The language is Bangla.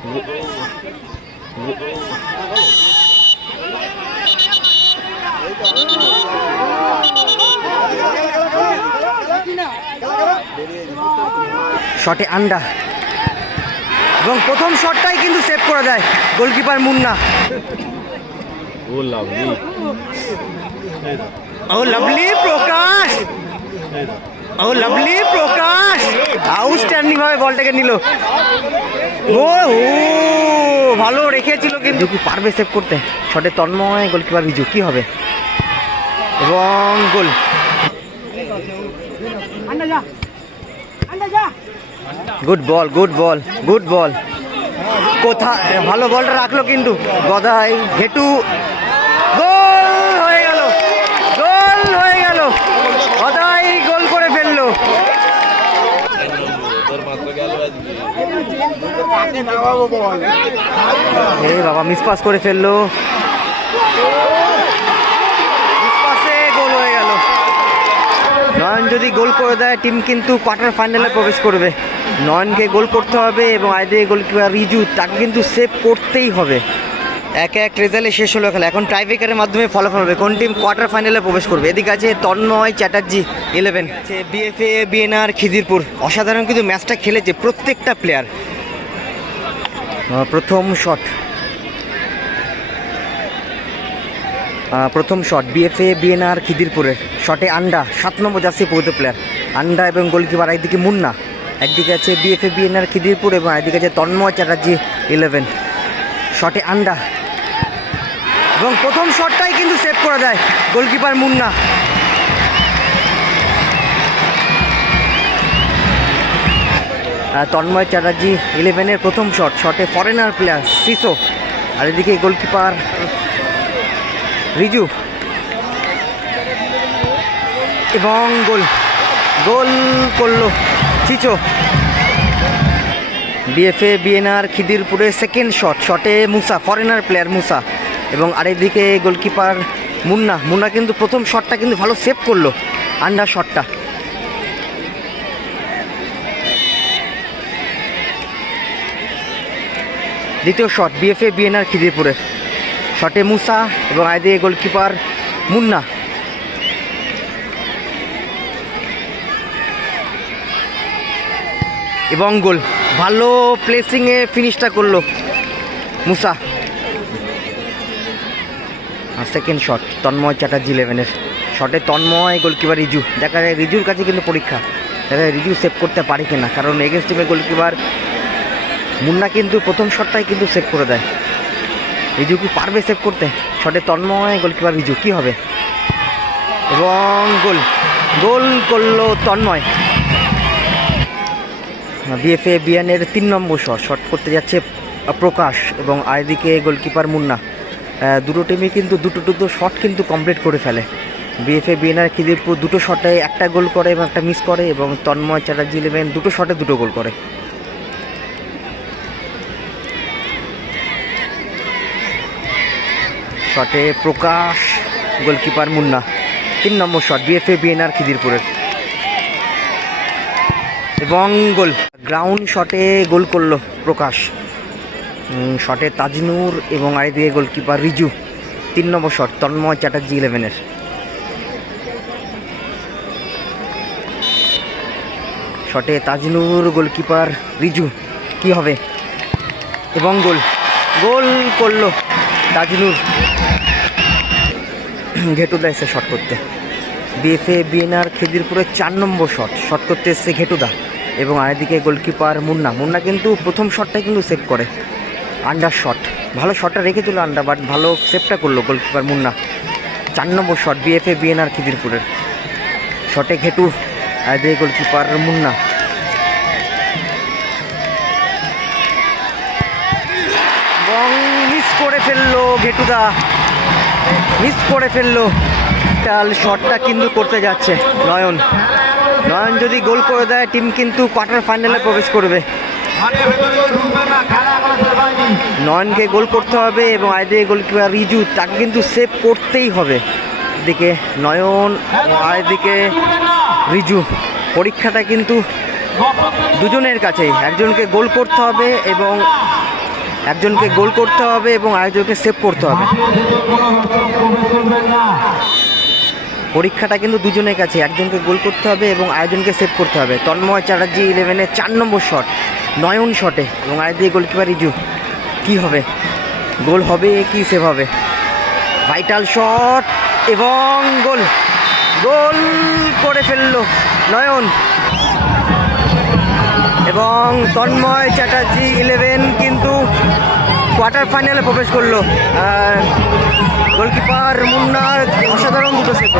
শটে আন্ডা। এবং প্রথম শটটাই কিন্তু সেভ করা যায়। Goalkeeper Munna. Oh lovely. Oh lovely Prakash! Oh lovely Prakash! Outstanding ভাবে বলটাকে নিল। ও ভালো রেখেছিল কিন্তু। পারবে সেভ করতে। শটে তন্ময় গোলকিপার বিজু, কি হবে? এবং goal. Good ball good ball good ball কোথা ভালো বলটা রাখল কিন্তু। গদাই, ঘেটু গোল হয়ে গেল গোল হয়ে গেল গদাই গোল করে ফেলল তোর মাত্র গেল এই বাবা মিস পাস করে ফেলল। গোল হয়ে গেল। নয়ন যদি গোল করে দেয় টিম কিন্তু কোয়ার্টার ফাইনালে প্রবেশ করবে। নয়নকে গোল করতে হবে এবং আইডে গোলকিপার রিজু তাকে কিন্তু সেভ করতেই হবে। এক এক রেজাল্টে শেষ হলো খেলা। এখন টাইব্রেকারের মাধ্যমে ফলাফল হবে। কোন টিম কোয়ার্টার ফাইনালে প্রবেশ করবে? এদিকে আছে Tanmoy Chatterjee eleven BFA BNR Khidirpur. অসাধারণ কিন্তু ম্যাচটা খেলেছে প্রত্যেকটা প্লেয়ার প্রথম শট প্রথম শট বিএফএ বিএনআর খিদিরপুরের শটে আন্ডা, সাত নম্বর জার্সি পৌঁছ প্লেয়ার আন্ডা এবং গোলকিপার একদিকে মুন্না। একদিকে আছে বিএফএ বিএনআর খিদিরপুর এবং একদিকে আছে তন্ময় চ্যাটার্জি ইলেভেন শটে আন্ডা। এবং প্রথম শটটাই কিন্তু সেভ করা যায়। গোলকিপার মুন্না। তন্ময় চ্যাটার্জি ইলেভেনের প্রথম শট শটে ফরেনার প্লেয়ার সিসো আর এদিকে গোলকিপার রিজু এবং গোল গোল করল চিচো বিএফএ বিএনআর খিদিরপুরের সেকেন্ড শট শটে মুসা ফরেনার প্লেয়ার মুসা এবং আরেকদিকে গোলকিপার মুন্না মুন্না কিন্তু প্রথম শটটা কিন্তু ভালো সেভ করল আন্ডার শটটা দ্বিতীয় শট বিএফএ বিএনআর খিদিরপুরের। শটে মুসা এবং আয়দিকে গোলকিপার মুন্না। এবং গোল, ভালো প্লেসিংয়ে ফিনিশটা করল মুসা। আর সেকেন্ড শট তন্ময় চ্যাটার্জি ইলেভেনের শটে তন্ময়, গোলকিপার রিজু। দেখা যায় রিজুর কাছে কিন্তু পরীক্ষা। দেখা যায় রিজু সেভ করতে পারে কিনা। কারণ এগেন্স্ট টিমের গোলকিপার মুন্না কিন্তু প্রথম শটটাই কিন্তু সেভ করে দেয়। রিজু কি পারবে সেভ করতে? শটে তন্ময় গোলকিপার রিজু, কি হবে? এবং গোল। গোল করল তন্ময়। বিএফএ বিয়ানের তিন নম্বর শট। শট করতে যাচ্ছে প্রকাশ এবং আরেদিকে গোলকিপার মুন্না। দুটো টিমই কিন্তু দুটো দুটো শট কিন্তু কমপ্লিট করে ফেলে। বিএফএ বিএনআর খিদিরপুর দুটো শটে একটা গোল করে এবং একটা মিস করে এবং তন্ময় চ্যাটার্জি ইলেভেন দুটো শটে দুটো গোল করে। শটে প্রকাশ, গোলকিপার মুন্না। তিন নম্বর শট, বিএফএ বিএনআর খিদিরপুরের। এবং গোল, গ্রাউন্ড শটে গোল করল প্রকাশ। শটে তাজনুর এবং আরেকদিকে গোলকিপার রিজু। তিন নম্বর শট, তন্ময় চ্যাটার্জি ইলেভেনের। শটে তাজনুর, গোলকিপার রিজু। কি হবে? এবং গোল গোল করল তাজনুর ঘেটুদা এসে শট করতে। বিএফএ, বিএনআর খেদিরপুরের চার নম্বর শট শট করতে এসছে ঘেটুদা এবং আরেকদিকে গোলকিপার মুন্না। মুন্না কিন্তু প্রথম শটটাই কিন্তু সেভ করে। আন্ডার শট ভালো শটটা রেখেছিল আন্ডার বাট ভালো সেভটা করল গোলকিপার মুন্না। চার নম্বর শট বিএফএ, বিএনআর খিদিরপুরের। শটে ঘেটু, আরেকদিকে গোলকিপার মুন্না এবং মিস করে ফেলল ঘেটুদা। মিস করে ফেলল। টাল শটটা কিন্তু করতে যাচ্ছে নয়ন। নয়ন যদি গোল করে দেয় টিম কিন্তু কোয়ার্টার ফাইনালে প্রবেশ করবে। নয়নকে গোল করতে হবে এবং আয়দিকে গোলকিপার রিজু, তাকে কিন্তু সেভ করতেই হবে। দিকে নয়ন আয়দিকে রিজু। পরীক্ষাটা কিন্তু দুজনের কাছেই। একজনকে গোল করতে হবে এবং একজনকে গোল করতে হবে এবং আরেকজনকে সেভ করতে হবে। পরীক্ষাটা কিন্তু দুজনের কাছে, একজনকে গোল করতে হবে এবং আরেকজনকে সেভ করতে হবে। তন্ময় চ্যাটার্জি ইলেভেনের চার নম্বর শট নয়ন শটে এবং আরেকদিকে গোলকিপার রিজু কি হবে? গোল হবে কি সেভ হবে? ভাইটাল শট এবং গোল। গোল করে ফেলল নয়ন। এবং তন্ময় চ্যাটার্জি ইলেভেন কিন্তু কোয়ার্টার ফাইনালে প্রবেশ করল। গোলকিপার মুন্নার অসাধারণ দুটো সেভ